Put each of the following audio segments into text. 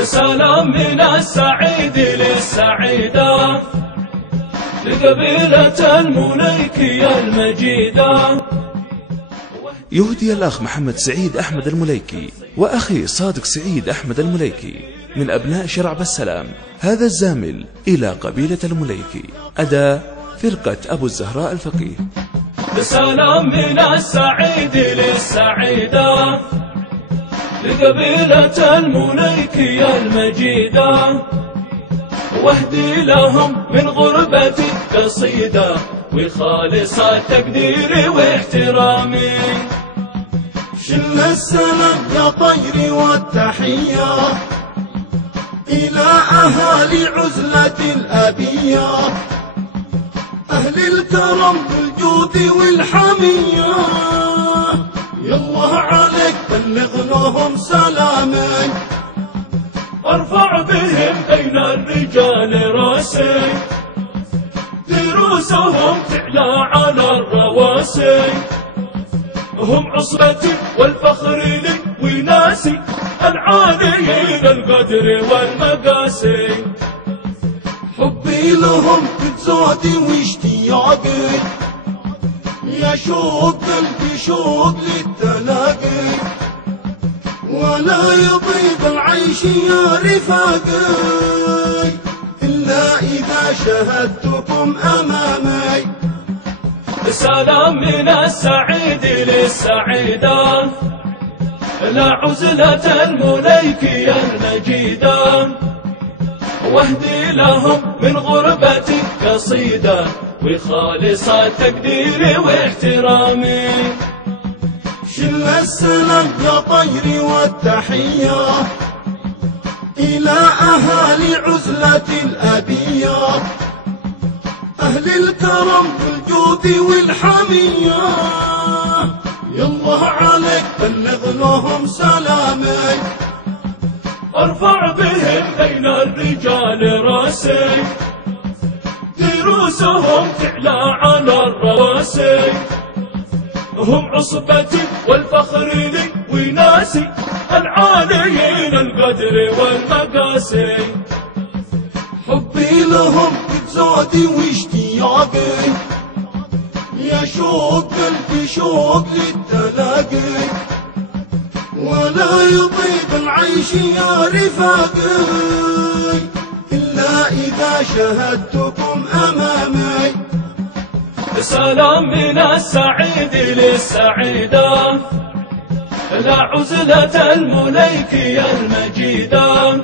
بسلام من السعيد للسعيدة لقبيلة المليكي المجيدة. يهدي الأخ محمد سعيد أحمد المليكي وأخي صادق سعيد أحمد المليكي من أبناء شرع بالسلام هذا الزامل إلى قبيلة المليكي أداء فرقة أبو الزهراء الفقيه. بسلام من السعيد للسعيدة لقبيلة المليكي المجيدة واهدي لهم من غربتي قصيدة وخالص التقدير واحترامي. شل السلام يا طيري والتحية إلى أهالي عزلة الأبية أهل الكرم بالجود والحمية. يالله عليك بلغ لهم سلامي ارفع بهم بين الرجال راسي دروسهم تعلى على الرواسي. هم عصرتي والفخر لي وناسي العاليين القدر والمقاسي. حبي لهم بزودي واشتياقي يشوق قلبي شوق للتلاقي ولا يطيب العيش يا رفاقي إلا إذا شهدتكم أمامي. سلام من السعيد للسعيدة لا عزلة المليكي المجيدة واهدي لهم من غربتي قصيدة وخالص التقدير واحترامي. شل السلام يا طيري والتحية إلى أهالي عزلة الأبية أهل الكرم بالجود والحمية. يالله عليك بلغ لهم سلامي ارفع بهم بين الرجال راسي دروسهم تعلى على الرواسي. هم عصبتي والفخر لي وناسي العاليين القدر والمقاسي. حبي لهم بزودي واشتياقي يشوق قلبي شوق للتلاقي ولا يطيب العيش يا رفاقي إلا إذا شهدتكم أمامي. سلام من السعيد للسعيدة لا عزلة المليكي المجيدة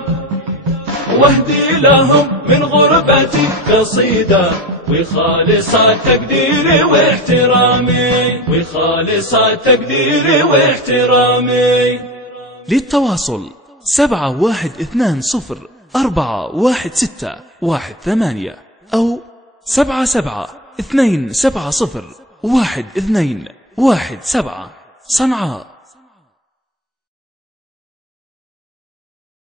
واهدي لهم من غربتي قصيدة وخالص التقدير واحترامي وخالص التقدير واحترامي. للتواصل 7120416118 أو 77 270 1217 صنعاء.